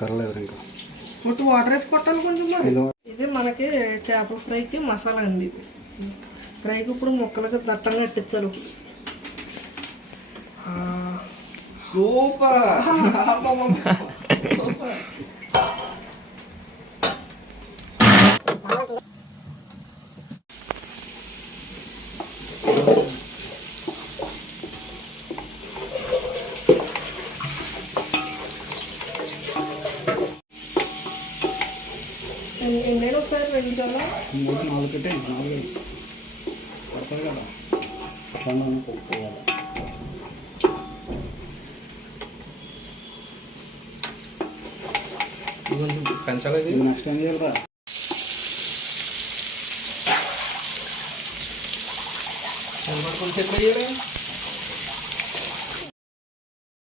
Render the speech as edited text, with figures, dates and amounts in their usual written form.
కర్రలేదు ఇంకా కొంచెం వాటర్ వేసి కొట్టాలి కొంచెం. ఇది మనకి చేపల ఫ్రైకి మసాలా అండి. ఇది ఫ్రైకి ఇప్పుడు ముక్కలకి దట్టంగా ఎట్టించాలి. సూపర్ ఎన్నైనా ఒకసారి వేయించాలా? 3-4 పెట్టే 4 పడుతుంది కదా అట్లా కొట్టుకోవాలి. పెంచాలి. నెక్స్ట్ ఏం చేయాలరా? కొంచెం వేయాలి.